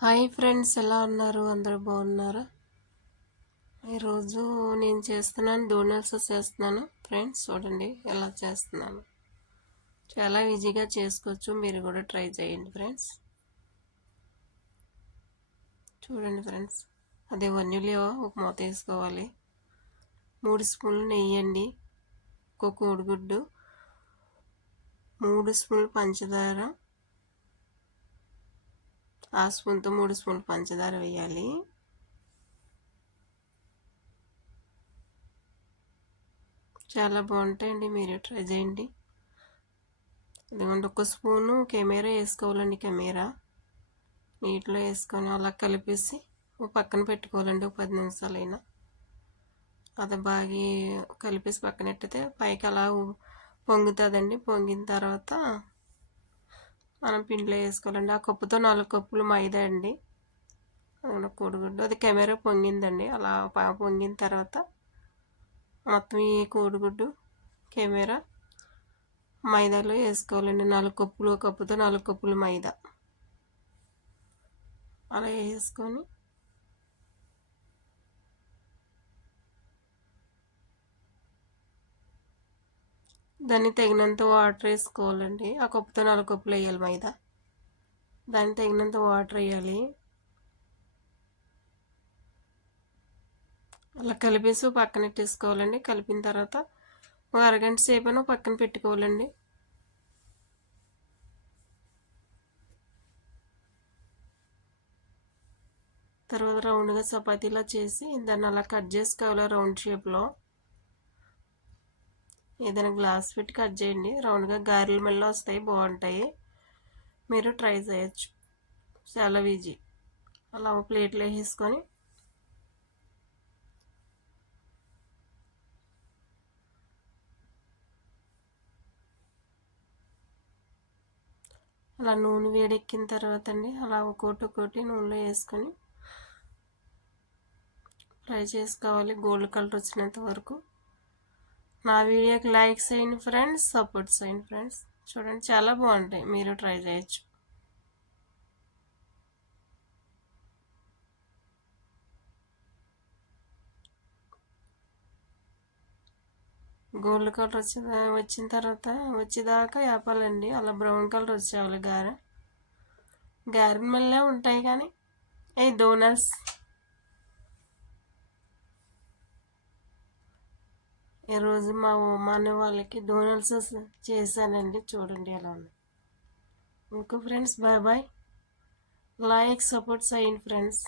Hi friends, ఎలా ఉన్నారు? అందరూ బాగున్నారా? ఈరోజు నేను డోనట్స్ చేస్తున్నాను ఫ్రెండ్స్. చూడండి ఎలా చేస్తున్నాను. చాలా ఈజీగా చేసుకోవచ్చు, మీరు కూడా ట్రై చేయండి ఫ్రెండ్స్. చూడండి ఫ్రెండ్స్, అదే వన్యులియో ఒక మూత వేసుకోవాలి. 3 స్పూన్లు నెయ్యి అండి, ఒక కోడిగుడ్డు, 3 స్పూన్లు పంచదార, ఆ స్పూన్తో 3 స్పూన్లు పంచదార వేయాలి. చాలా బాగుంటాయండి, మీరు ట్రై చేయండి. ఇదిగోండి, 1 స్పూను కెమెరా వేసుకోవాలండి. కెమెరా నీటిలో వేసుకొని అలా కలిపేసి పక్కన పెట్టుకోవాలండి. 10 నిమిషాలైనా అది బాగా కలిపేసి పక్కన పెట్టితే పైకి అలా పొంగుతుందండి. పొంగిన తర్వాత మనం పిండిలో వేసుకోవాలండి. ఆ కప్పుతో 4 కప్పులు మైదా అండి, కోడిగుడ్డు. అది కెమెరా పొంగిందండి. అలా పొంగిన తర్వాత మొత్తం ఈ కోడిగుడ్డు కెమెరా మైదాలో వేసుకోవాలండి. 4 కప్పులు, కప్పుతో 4 కప్పులు మైదా అలా వేసుకొని దాన్ని తగినంత వాటర్ వేసుకోవాలండి. ఆ కప్పుతో 4 కప్పులు వేయాలి మైదా. దానికి తగినంత వాటర్ వేయాలి. అలా కలిపేసి పక్కన పెట్టేసుకోవాలండి. కలిపిన తర్వాత ఒక అరగంట సేపు పక్కన పెట్టుకోవాలండి. తర్వాత రౌండ్గా చపాతీలా చేసి దాన్ని అలా కట్ చేసుకోవాలి. రౌండ్ షేప్లో ఏదైనా గ్లాస్ పెట్టి కట్ చేయండి. రౌండ్గా గారెల మెల్ల వస్తాయి, బాగుంటాయి. మీరు ట్రై చేయొచ్చు, చాలా ఈజీ. అలా ప్లేట్లో వేసుకొని అలా నూనె వేడెక్కిన తర్వాత అండి అలా ఒక్కోటి నూనెలో వేసుకొని ఫ్రై చేసుకోవాలి, గోల్డ్ కలర్ వచ్చినంత వరకు. నా వీడియోకి లైక్ చేయండి ఫ్రెండ్స్, సపోర్ట్ చేయండి ఫ్రెండ్స్. చూడండి, చాలా బాగుంటాయి, మీరు ట్రై చేయొచ్చు. గోల్డ్ కలర్ వచ్చిన తర్వాత వచ్చేదాకా వేపాలండి. అలా బ్రౌన్ కలర్ వచ్చేవాలి. గారెల మళ్ళీ ఉంటాయి, కానీ డోనట్స్. ఈరోజు మా అమ్మ వాళ్ళకి డోనట్స్ చేశానండి. చూడండి ఎలా ఉన్నాయి. Okay friends, bye bye. Like support చేయండి ఫ్రెండ్స్.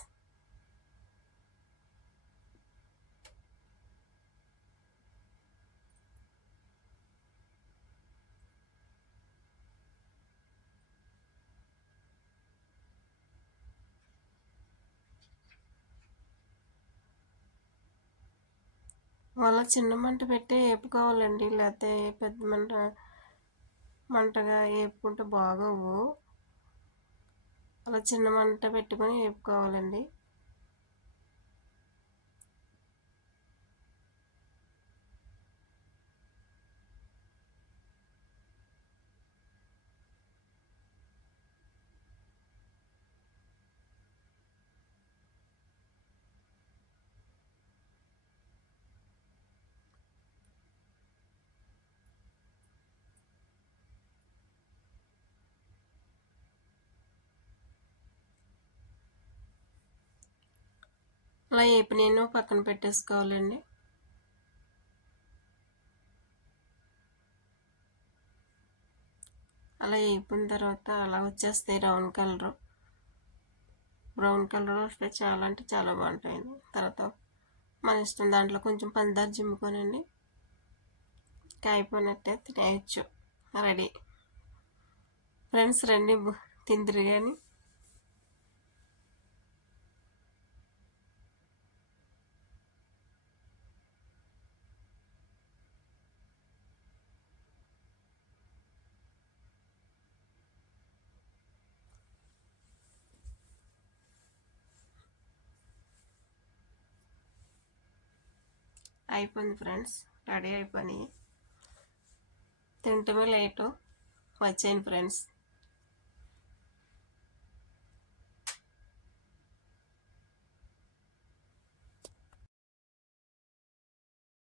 అలా చిన్న మంట పెట్టి వేపుకోవాలండి, లేకపోతే పెద్ద మంటగా వేపుకుంటే బాగోవు. అలా చిన్న మంట పెట్టుకొని వేపుకోవాలండి. అలా నేను పక్కన పెట్టేసుకోవాలండి. అలా వేపిన తర్వాత అలా వచ్చేస్తాయి బ్రౌన్ కలర్ వస్తే చాలా అంటే చాలా బాగుంటాయి. తర్వాత మన ఇష్టం, దాంట్లో కొంచెం పంచదార జిమ్ముకోనండి, కాయిపోయినట్టే తినేయచ్చు. రెడీ ఫ్రెండ్స్, రండి తిందిరి కానీ. అయిపోయింది ఫ్రెండ్స్, రెడీ అయిపోయినాయి. తింటమే లేటు. వచ్చేయండి ఫ్రెండ్స్.